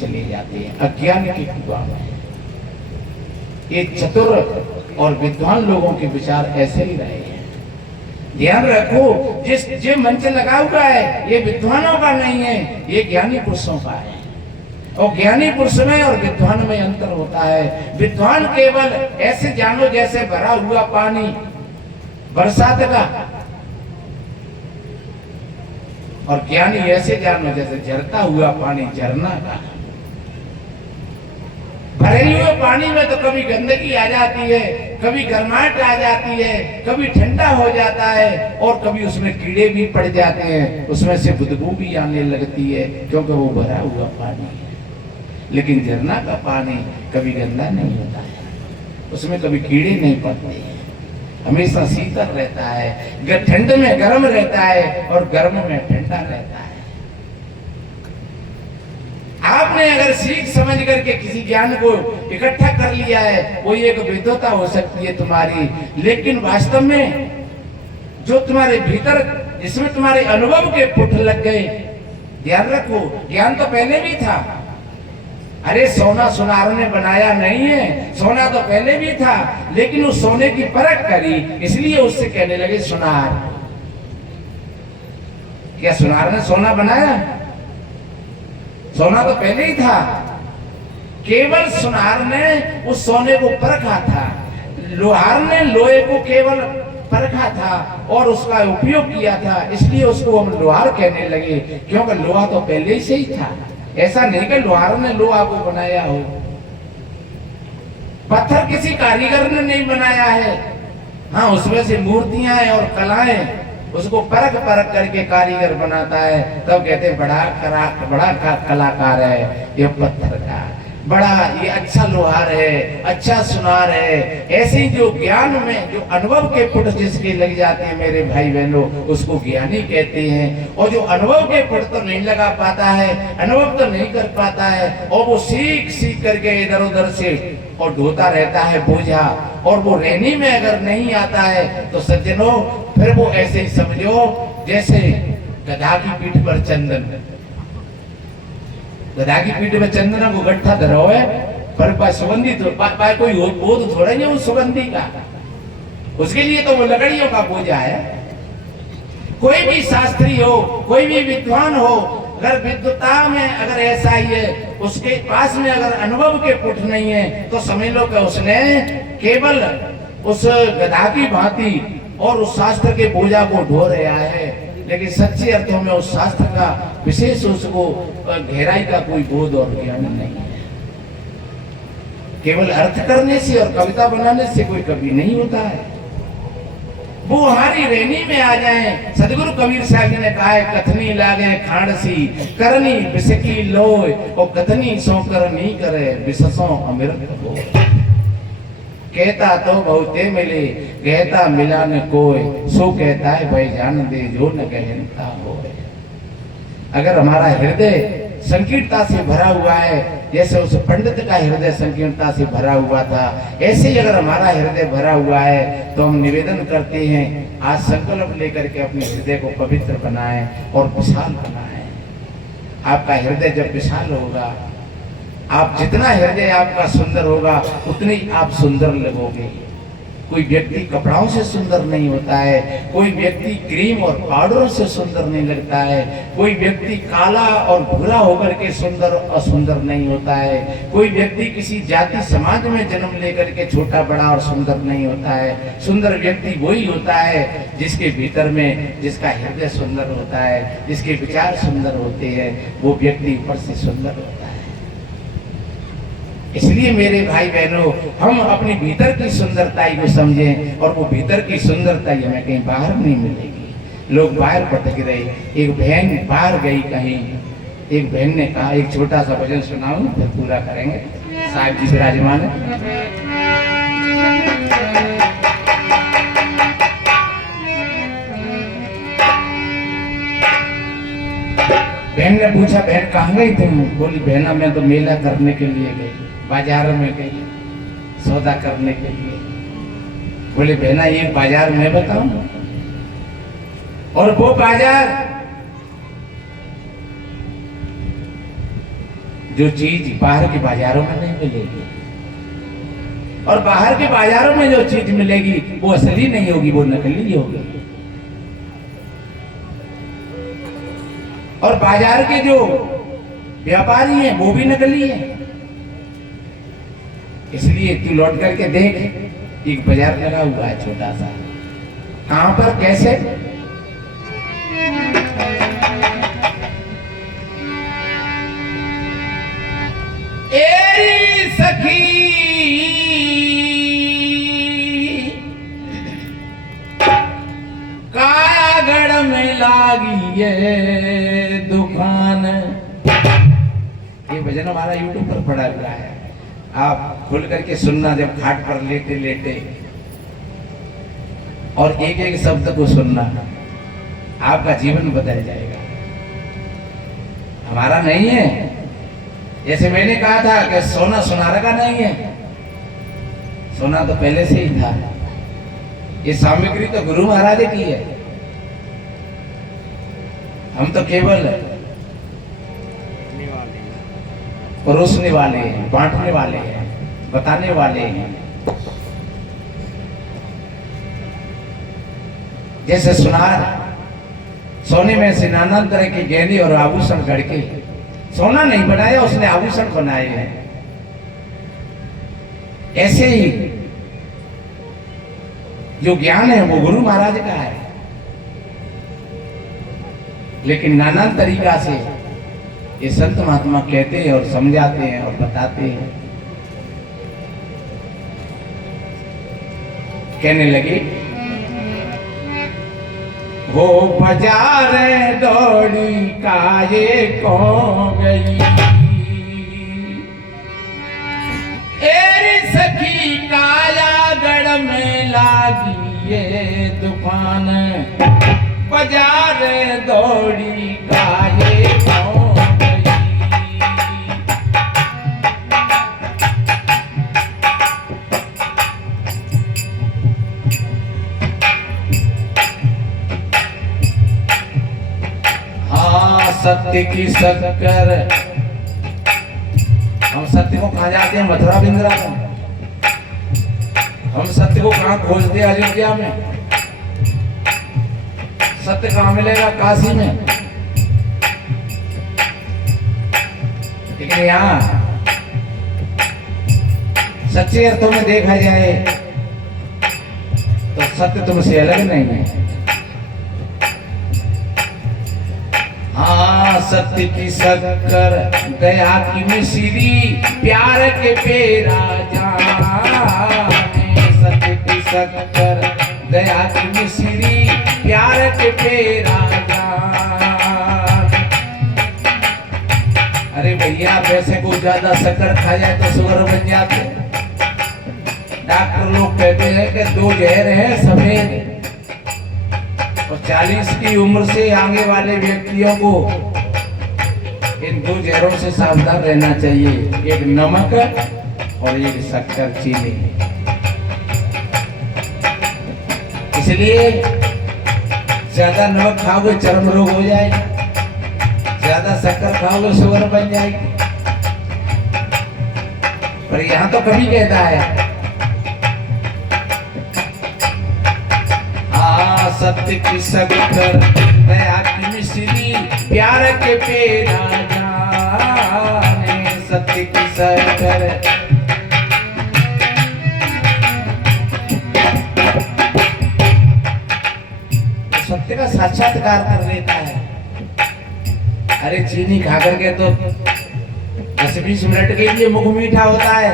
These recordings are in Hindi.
चले जाते हैं अज्ञान के कुआं में। ये चतुर और विद्वान लोगों के विचार ऐसे ही रहे हैं। ध्यान रखो, जो मंच लगा हुआ है ये विद्वानों का नहीं है, ये ज्ञानी पुरुषों का है। और ज्ञानी पुरुष में और विद्वान में अंतर होता है। विद्वान केवल ऐसे जानो जैसे भरा हुआ पानी बरसात का, और ज्ञानी ऐसे जानो जैसे झरता हुआ पानी झरना का। भरे हुए पानी में तो कभी गंदगी आ जाती है, कभी गर्माहट आ जाती है, कभी ठंडा हो जाता है, और कभी उसमें कीड़े भी पड़ जाते हैं, उसमें से बदबू भी आने लगती है, क्योंकि वो भरा हुआ पानी है। लेकिन झरना का पानी कभी गंदा नहीं होता है, उसमें कभी कीड़े नहीं पड़ते हैं, हमेशा शीतल रहता है, ठंड में गर्म रहता है और गर्म में ठंडा रहता है। आपने अगर सीख समझ करके किसी ज्ञान को इकट्ठा कर लिया है, वो एक विद्वता हो सकती है तुम्हारी, लेकिन वास्तव में जो तुम्हारे भीतर, जिसमें तुम्हारे अनुभव के पुट लग गए। ध्यान रखो, ज्ञान तो पहले भी था। अरे सोना सुनार ने बनाया नहीं है, सोना तो पहले भी था, लेकिन उस सोने की परख करी, इसलिए उससे कहने लगे सुनार। क्या सुनार ने सोना बनाया? सोना तो पहले ही था, केवल सुनार ने उस सोने को परखा था। लोहार ने लोहे को केवल परखा था और उसका उपयोग किया था, इसलिए उसको हम लोहार कहने लगे, क्योंकि लोहा तो पहले से ही था। ऐसा नहीं कि लोहार ने लोहा को बनाया हो। पत्थर किसी कारीगर ने नहीं बनाया है, हाँ उसमें से मूर्तियां हैं और कलाएं, उसको परख परख करके कारीगर बनाता है, तब कहते बड़ा कलाकार है ये पत्थर का, बड़ा ये अच्छा लोहार है, अच्छा सुनार है। ऐसे ही जो ज्ञान में जो अनुभव के पुट जिसके लग जाते हैं मेरे भाई बहनों, उसको ज्ञानी कहते हैं। और जो अनुभव के पुट तो नहीं लगा पाता है, अनुभव तो नहीं कर पाता है, और वो सीख सीख करके इधर उधर से और ढोता रहता है बोझा, और वो रहने में अगर नहीं आता है तो सज्जनों फिर वो ऐसे ही समझो जैसे गधा की पीठ पर चंदन। गधा की पीठ में चंदन को गट्ठा धरो है, पर सुगंधी तो कोई बोध थोड़ा नहीं उस सुगंधी का, उसके लिए तो वो लकड़ियों का बोझा है। कोई भी शास्त्री हो, कोई भी विद्वान हो, अगर विद्वता में अगर ऐसा ही है, उसके पास में अगर अनुभव के पुट नहीं है, तो समझ लो कि उसने केवल उस गधा की भांति और उस शास्त्र के बोझा को ढो रहा है, लेकिन सच्चे अर्थों में उस शास्त्र का विशेष उसको गहराई का कोई बोध और ज्ञान नहीं है। केवल अर्थ करने से और कविता बनाने से कोई कवि नहीं होता है। वो हमारी रेनी में आ जाए। सदगुरु कबीर साहब ने कहा है, कथनी लागे खांडसी करनी बिसकी लोय, और कथनी सो कर नहीं करे बिससों अमृत हो। कहता तो बहुते मिले, कहता मिला न कोई, सो कहता है भाई जान दे जो न कहता हो। अगर हमारा हृदय संकीर्णता से भरा हुआ है, जैसे उस पंडित का हृदय संकीर्णता से भरा हुआ था, ऐसे ही अगर हमारा हृदय भरा हुआ है, तो हम निवेदन करते हैं आज संकल्प लेकर के अपने हृदय को पवित्र बनाएं और विशाल बनाएं। आपका हृदय जब विशाल होगा, आप जितना हृदय आपका सुंदर होगा, उतनी आप सुंदर लगोगे। कोई व्यक्ति कपड़ों से सुंदर नहीं होता है, कोई व्यक्ति क्रीम और पाउडर से सुंदर नहीं लगता है, कोई व्यक्ति काला और भूरा होकर के सुंदर और सुंदर नहीं होता है, कोई व्यक्ति किसी जाति समाज में जन्म लेकर के छोटा बड़ा और सुंदर नहीं होता है। सुंदर व्यक्ति वही होता है जिसके भीतर में, जिसका हृदय सुंदर होता है, जिसके विचार सुंदर होते हैं, वो व्यक्ति ऊपर से सुंदर होता है। इसलिए मेरे भाई बहनों, हम अपनी भीतर की सुंदरता को समझें, और वो भीतर की सुंदरता हमें कहीं बाहर नहीं मिलेगी। लोग बाहर भटक रहे। एक बहन बाहर गई कहीं, एक बहन ने कहा एक छोटा सा भजन सुनाऊं फिर पूरा करेंगे। साहिब जी विराजमान है। बहन ने पूछा, बहन कहाँ गई तुम? बोली, बहना मैं तो मेला करने के लिए गई, बाजार में गई सौदा करने के लिए। बोले, बहना ये बाजार मैं बताऊं? और वो बाजार जो चीज बाहर के बाजारों में नहीं मिलेगी, और बाहर के बाजारों में जो चीज मिलेगी वो असली नहीं होगी, वो नकली होगी। और बाजार के जो व्यापारी हैं वो भी नकली हैं। इसलिए तू लौट करके देख, एक बाजार लगा हुआ है छोटा सा, कहां पर, कैसे? एरी सखी कायागढ़ में लागी ये दुकान। ये भजन हमारा यूट्यूब पर पड़ा हुआ है, आप खुल करके सुनना जब खाट पर लेटे लेटे, और एक एक शब्द को सुनना, आपका जीवन बदल जाएगा। हमारा नहीं है, जैसे मैंने कहा था कि सोना सुनार का नहीं है, सोना तो पहले से ही था। ये सामग्री तो गुरु महाराज की है, हम तो केवल परोसने वाले हैं, बांटने वाले हैं, बताने वाले हैं। जैसे सुनार सोने में से नाना तरह के गहने और आभूषण गढ़के, सोना नहीं बनाया उसने, आभूषण बनाए हैं। ऐसे ही जो ज्ञान है वो गुरु महाराज का है, लेकिन नाना तरीका से ये संत महात्मा कहते हैं और समझाते हैं और बताते हैं। कहने लगे, वो बाजार दौड़ी काये को गई, एरी सखी कायागढ़ में लागी ये दुकान, बाजार दौड़ी काये को गई। हाँ, सत्य की शक्कर, हम सत्य को कहाँ जाते हैं? मथुरा बिंद्रा में। हम सत्य को कहाँ खोजते हैं? अयोध्या में। सत्य कहाँ मिलेगा? काशी में। लेकिन यहाँ सच्चे अर्थों में देखा जाए तो सत्य तुमसे अलग नहीं है। हाँ, सत्य की शक्कर, दया की मिश्री, प्यार के पेरा जाने। सत्य की शक्कर, दया की मिश्री, प्यार के पेरा जाने। अरे भैया, पैसे को ज्यादा शक्कर खा जाए तो शुगर बन जाते। डॉक्टर लोग कहते हैं कि 2 जहर है सफेद, और 40 की उम्र से आगे वाले व्यक्तियों को इन 2 जहरों से सावधान रहना चाहिए, एक नमक और एक शक्कर, चीनी। इसलिए ज्यादा नमक खाओगे चर्म रोग हो जाएगा, ज्यादा शक्कर खाओगे शुगर बन जाएगी। पर यहाँ तो कभी कहता है, सत्य की शक्कर, दया की मिश्री, प्यार के पेरा जाने। सत्य की शक्कर, सत्य का साक्षात्कार कर लेता है। अरे चीनी खा करके तो 10-20 मिनट के लिए मुख मीठा होता है,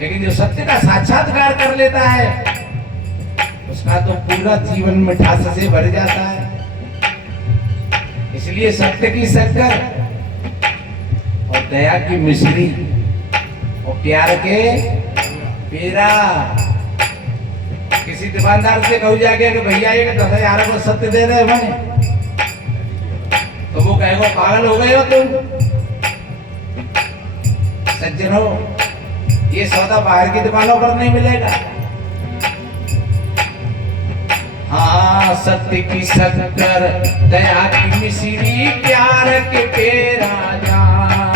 लेकिन जो सत्य का साक्षात्कार कर लेता है उसका तो पूरा जीवन मिठास से भर जाता है। इसलिए सत्य की शक्कर और दया की मिश्री और प्यार के पेरा। किसी दुकानदार से कहूँ जाके कि भैया ये 10,000 को सत्य दे रहे हैं, तो वो कहेगा पागल हो गए हो तुम। सज्जनों, ये सौदा बाहर की दुकानों पर नहीं मिलेगा। हाँ, सत्य की शक्कर, दया की मिश्री, प्यार के पेरा जाने।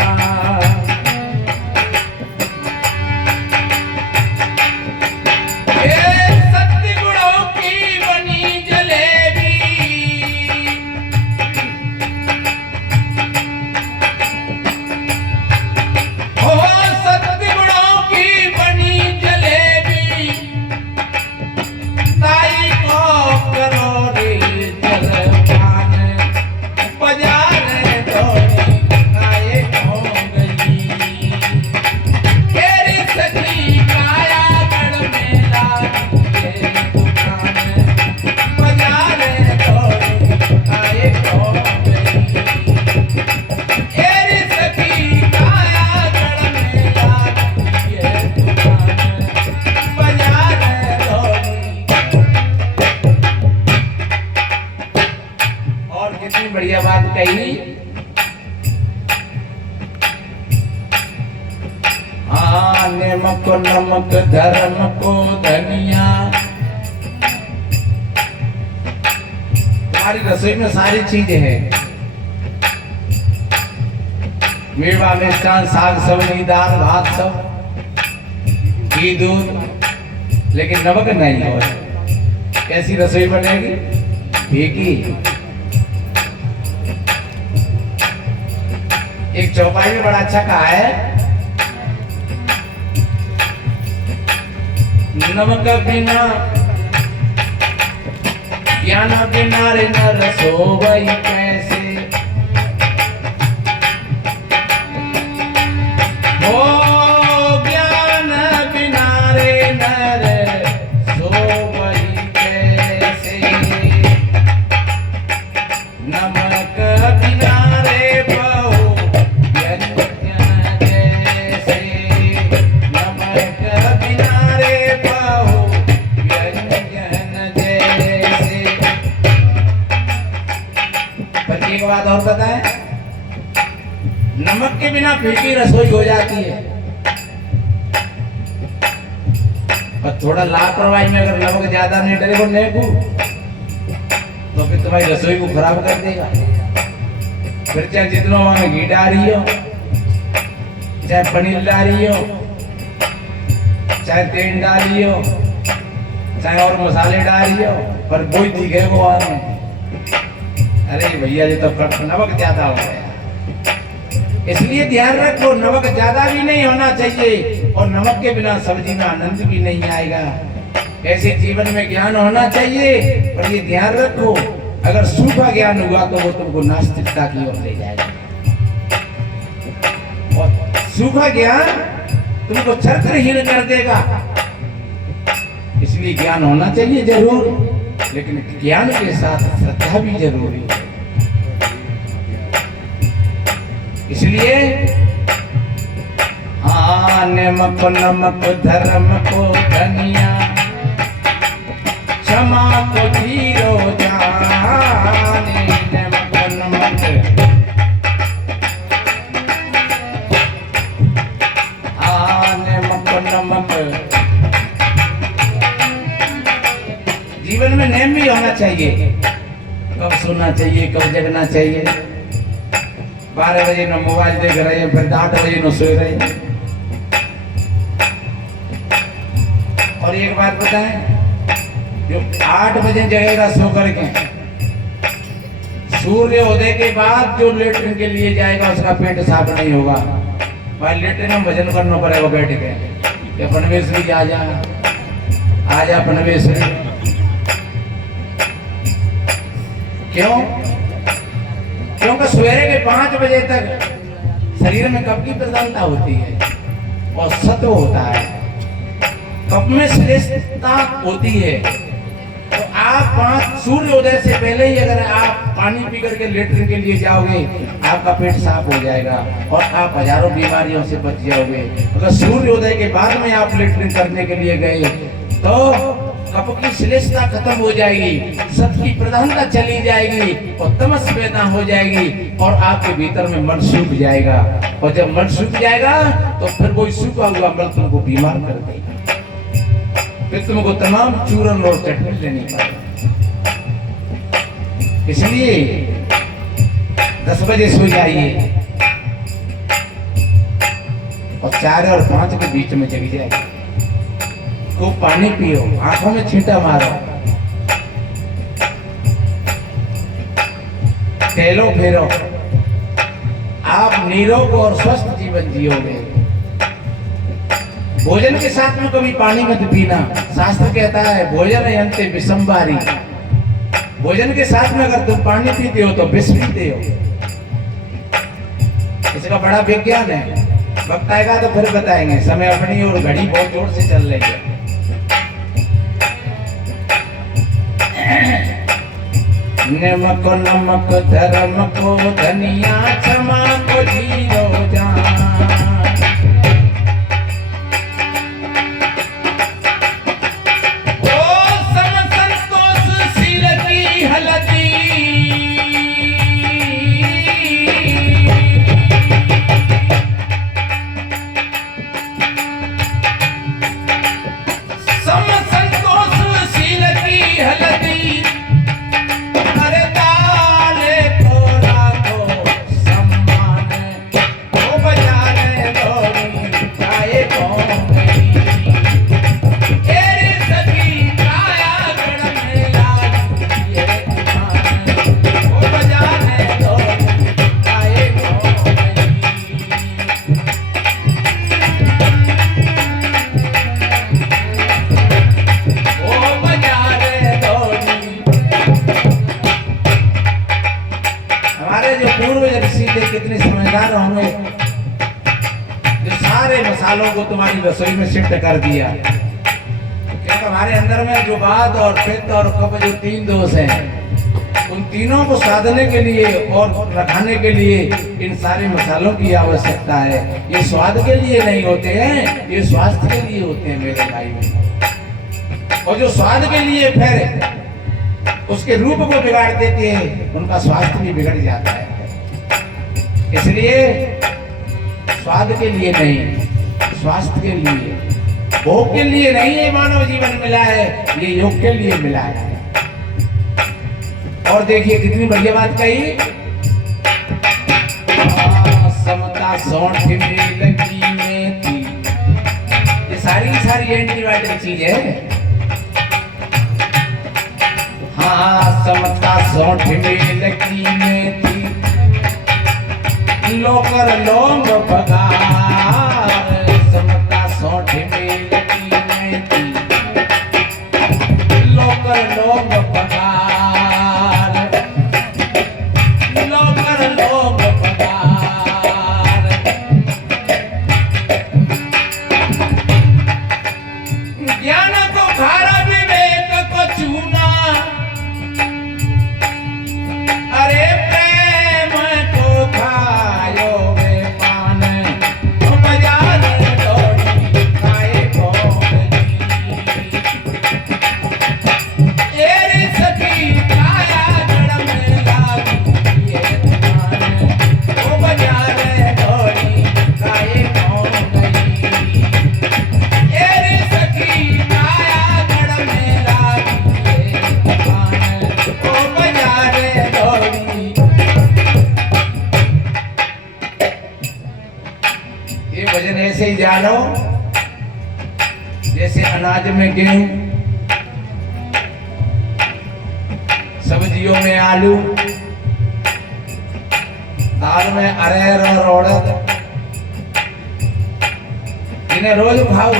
नमक नमक धर्म को धनिया। तुम्हारी रसोई में सारी चीजें हैं, मेवा मिष्टान साग सब्जी दाल भात सब, घी दूध, लेकिन नमक नहीं हो। कैसी रसोई बनेगी? फीकी। एक चौपाई में बड़ा अच्छा कहा है, नमक बिना ज्ञान बिना रे नर सोवई कैसे। ओ ज्ञान बिना रे नर सोवई कैसे। नमक बिना रे बहु व्यंजन जैसे। नमक बिना रे बहु व्यंजन जैसे। पर एक बात और पता है, नमक के बिना फीकी रसोई हो जाती है। और थोड़ा लापरवाही में अगर नमक ज्यादा नहीं डले नेकू, तो फिर तुम्हारी रसोई को खराब कर देगा। फिर चाहे जितना वहां घी डाली हो, चाहे पनीर डाली हो, चाहे तेल डाली हो, चाहे और मसाले डाली हो, पर कोई दिखे वो वहां में। अरे भैया जी तो नमक ज्यादा हो गया। इसलिए ध्यान रखो, नमक ज्यादा भी नहीं होना चाहिए और नमक के बिना सब्जी में आनंद भी नहीं आएगा। ऐसे जीवन में ज्ञान होना चाहिए, पर ये ध्यान रखो, अगर सूखा ज्ञान हुआ तो वो तुमको नास्तिकता की ओर ले जाएगा। और सूखा ज्ञान तुमको चरित्रहीन कर देगा। इसलिए ज्ञान होना चाहिए जरूर, लेकिन ज्ञान के साथ श्रद्धा भी जरूरी है। इसलिए हाँ, नमक नमक धर्म को धनिया, क्षमा को धीरो जाने। नमक नमक हाँ, नमक नमक। जीवन में नेम भी होना चाहिए, कब सोना चाहिए, कब जगना चाहिए। 12 बजे न मोबाइल देख रहे हैं, फिर 8 बजे न सो रहे हैं। और एक बात बताएं, जो 8 बजे जगेगा सो करके, सूर्य उदय के बाद जो लेटरिन के लिए जाएगा उसका पेट साफ नहीं होगा। भाई लेटरिन में भजन करना पड़ेगा बैठ के, पनवेश्वरी आजा पनवेश्वरी। क्यों? क्योंकि सवेरे के 5 बजे तक शरीर में कफ की प्रधानता होती है और सत्व होता है, कफ में श्रेष्ठता होती है। तो आप सूर्योदय से पहले ही अगर आप पानी पी करके लेटरिन के लिए जाओगे, आपका पेट साफ हो जाएगा और आप हजारों बीमारियों से बच जाओगे। अगर सूर्योदय के बाद में आप लेटरिन करने के लिए गए तो कफ की श्लेषता खत्म हो जाएगी, सत्व की प्रधानता चली जाएगी और तमस पैदा हो जाएगी और आपके भीतर में मन सूख जाएगा। और जब मन सूख जाएगा तो फिर कोई सूखा हुआ मल तुमको बीमार कर देगा, फिर तुमको तमाम चूरन और चटनी लेनी पड़ेगी। इसलिए 10 बजे सो जाइए और 4 और 5 के बीच में जग जाइए। खूब पानी पियो, आंखों में छींटा मारो, टहलो फेरो, आप निरोग और स्वस्थ जीवन जियोगे। भोजन के साथ में कभी पानी मत पीना। शास्त्र कहता है भोजन यंते विषमवारी। भोजन के साथ में अगर तुम पानी पीते हो तो विष पीते हो। इसका बड़ा विज्ञान है, वक्त आएगा तो फिर बताएंगे। समय अपनी और घड़ी बहुत जोर से चल रही है। नमक नमक धर्म को धनिया, क्षमा को धीरो जान। ओ सम संतोष सिर की हलती, सारे मसालों को तुम्हारी रसोई में शिफ्ट कर दिया। क्योंकि हमारे अंदर में जो वात और पित्त और कफ जो 3 दोष हैं, उन तीनों को साधने के लिए और रखाने के लिए इन सारे मसालों की आवश्यकता है। ये स्वाद के लिए नहीं होते हैं, ये स्वास्थ्य के लिए होते हैं मेरे भाई। और जो स्वाद के लिए फिर उसके रूप को बिगाड़ देते हैं, उनका स्वास्थ्य भी बिगड़ जाता है। इसलिए स्वाद के लिए नहीं, स्वास्थ्य के लिए, भोग के लिए नहीं ये मानव जीवन मिला है, ये योग के लिए मिला है। और देखिए कितनी बढ़िया बात कही, समता सौंठ में लगी में थी। ये सारी एंटीबायोटिक चीज है। हाँ, समता सौंठ में लगी में थी, लोकर लोंग पगार। समता सौंठ में लगी में थी, लोकर लोंग पगार। ऐसे ही जानो जैसे अनाज में गेहूं, सब्जियों में आलू, दाल में अरहर और उड़द। इन्हें रोज खाओ।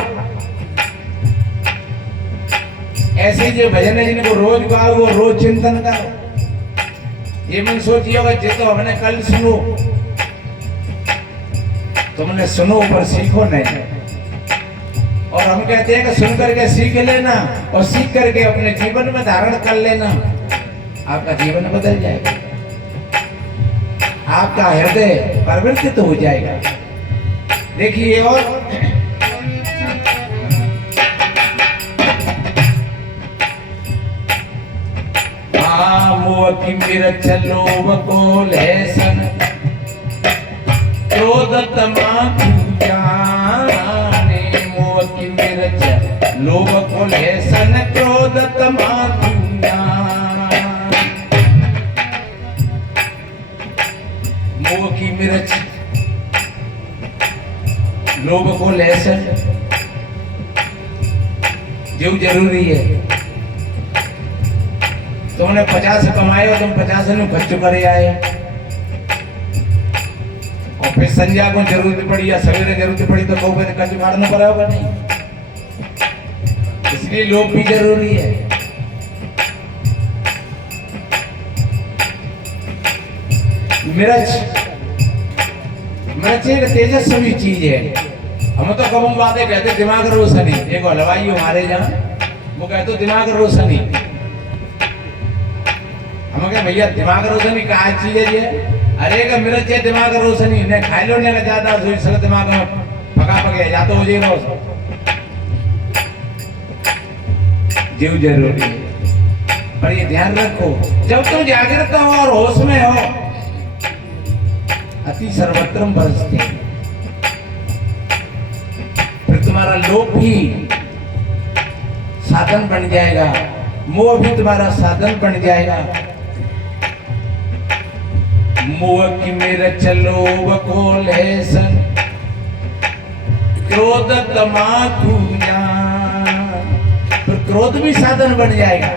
ऐसे ही जो भजन है जिनको रोज खाओ, वो रोज चिंतन करो। ये मन सोचिएगा जितो हमने कल सुनो, तुमने सुनो पर सीखो नहीं। और हम कहते हैं कि सुन करके सीख लेना और सीख करके अपने जीवन में धारण कर लेना, आपका जीवन बदल जाएगा, आपका हृदय परिवर्तित हो जाएगा। देखिए और की मेरा चलो को लहसन क्रोधत जाने। मोह की मिर्च लोभ को लहसन क्रोधत मोह की मिर्च लोभ को लहसन जो जरूरी है। तुमने 50 कमाए और तुम 50 में खर्च करे आए, और फिर संध्या को जरूरत पड़ी या सवेरे जरूरत पड़ी तो कहोगे तो खर्च मारना पड़ा होगा नहीं। इसलिए लोग भी जरूरी है। मिर्च एक तेजस्वी चीज है। हम तो कब बातें कहते दिमाग रोशनी, एक हलवाई हमारे जहाँ वो कहते दिमाग रोशनी। हम कहे भैया दिमाग रोशनी क्या चीज है ये? अरे का मिर्च है दिमाग रोशनी ने खाई लो ने ज्यादा सर दिमाग में पका पके या तो हो जाए रोज जीव जरूरी है। पर ये ध्यान रखो, जब तुम जागृत हो और होश में हो, अति सर्वत्रम बरसते, फिर तुम्हारा लोभ भी साधन बन जाएगा, मोह भी तुम्हारा साधन बन जाएगा। मोह की मेरा चलो को लहसन क्रोध तमाकू, तो क्रोध भी साधन बन जाएगा।